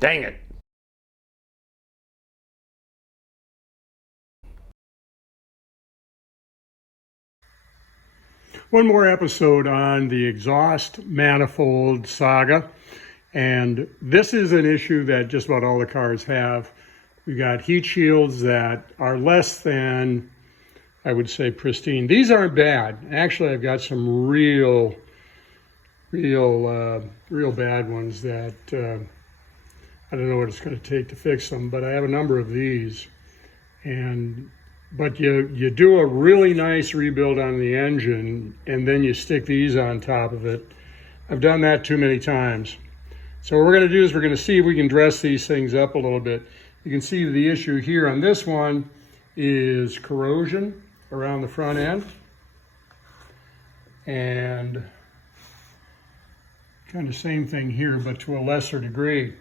Dang it. One more episode on the exhaust manifold saga. And this is an issue that just about all the cars have. We've got heat shields that are less than, I would say, pristine. These aren't bad. Actually, I've got some real bad ones that I don't know what it's going to take to fix them, but I have a number of these. But you do a really nice rebuild on the engine, and then you stick these on top of it. I've done that too many times. So what we're going to do is we're going to see if we can dress these things up a little bit. You can see the issue here on this one is corrosion around the front end. And kind of same thing here, but to a lesser degree.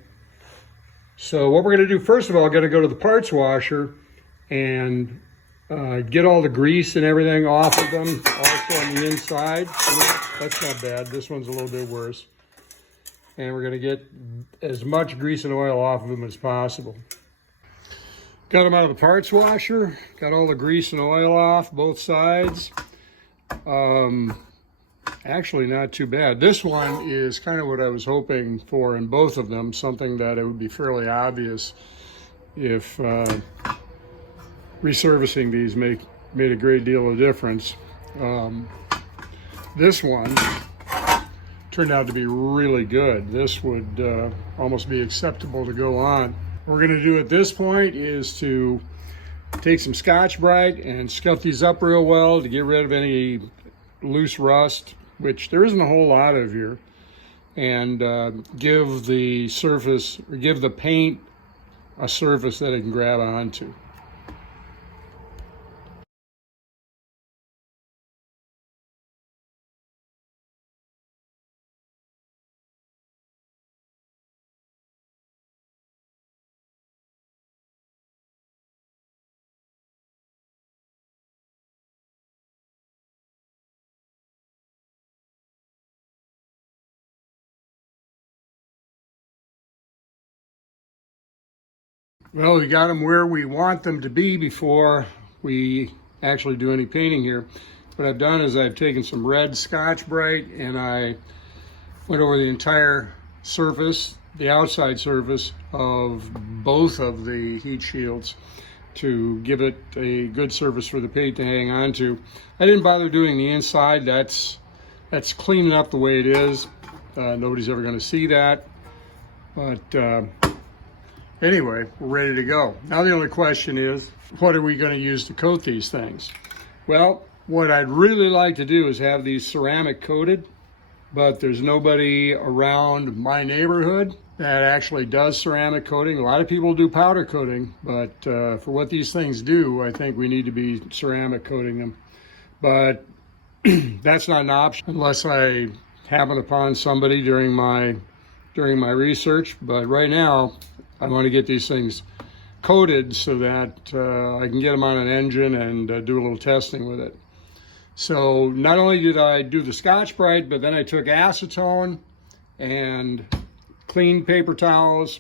So what we're going to do, first of all, going to go to the parts washer and get all the grease and everything off of them, also on the inside. That's not bad. This one's a little bit worse. And we're going to get as much grease and oil off of them as possible. Got them out of the parts washer. Got all the grease and oil off, both sides. Actually, not too bad. This one is kind of what I was hoping for in both of them, something that it would be fairly obvious if resurfacing these made a great deal of difference. This one turned out to be really good. This would almost be acceptable to go on. What we're going to do at this point is to take some Scotch-Brite and scuff these up real well to get rid of any loose rust, which there isn't a whole lot of here, and give the surface, or give the paint a surface that it can grab onto. Well, we got them where we want them to be before we actually do any painting here. What I've done is I've taken some red Scotch-Brite and I went over the entire surface, the outside surface of both of the heat shields to give it a good surface for the paint to hang on to. I didn't bother doing the inside. That's clean enough the way it is. Nobody's ever going to see that. But anyway, we're ready to go. Now the only question is, what are we going to use to coat these things? Well, what I'd really like to do is have these ceramic coated, but there's nobody around my neighborhood that actually does ceramic coating. A lot of people do powder coating, but for what these things do, I think we need to be ceramic coating them. But that's not an option unless I happen upon somebody during my research. But right now, I want to get these things coated so that I can get them on an engine and do a little testing with it. So not only did I do the Scotch-Brite, but then I took acetone and cleaned paper towels,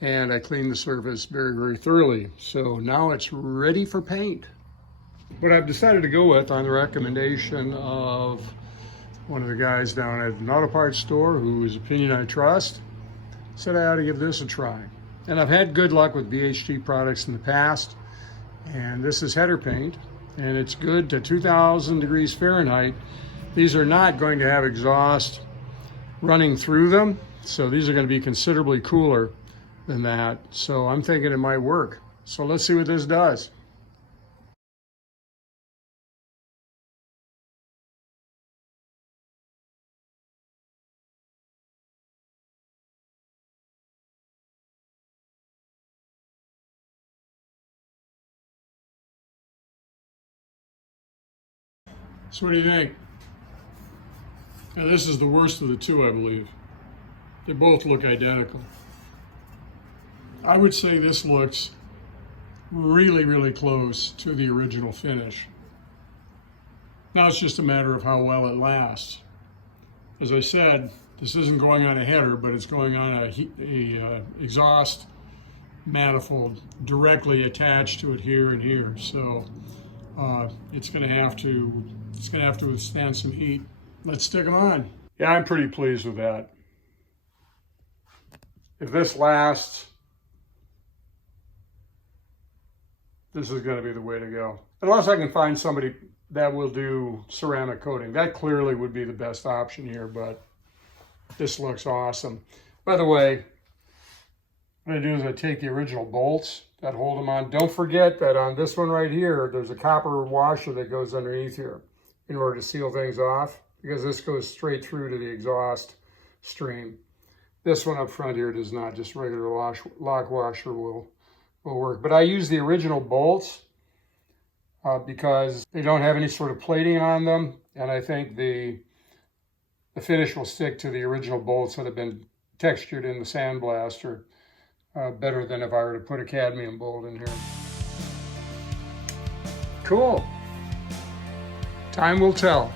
and I cleaned the surface very, very thoroughly. So now it's ready for paint. What I've decided to go with, on the recommendation of one of the guys down at an auto parts store whose opinion I trust, said I ought to give this a try. And I've had good luck with BHT products in the past, and this is header paint, and it's good to 2,000 degrees Fahrenheit. These are not going to have exhaust running through them, so these are going to be considerably cooler than that. So I'm thinking it might work. So let's see what this does. So what do you think? Now this is the worst of the two, I believe. They both look identical. I would say this looks really, really close to the original finish. Now it's just a matter of how well it lasts. As I said, This isn't going on a header, but it's going on a exhaust manifold directly attached to it here and here. So it's going to have to withstand some heat. Let's stick them on. Yeah, I'm pretty pleased with that. If this lasts, this is going to be the way to go. Unless I can find somebody that will do ceramic coating. That clearly would be the best option here, but this looks awesome. By the way, what I do is I take the original bolts that hold them on. Don't forget that on this one right here, there's a copper washer that goes underneath here in order to seal things off, because this goes straight through to the exhaust stream. This one up front here does not. Just regular lock washer will work. But I use the original bolts because they don't have any sort of plating on them, and I think the finish will stick to the original bolts that have been textured in the sandblaster better than if I were to put a cadmium bolt in here. Cool. Time will tell.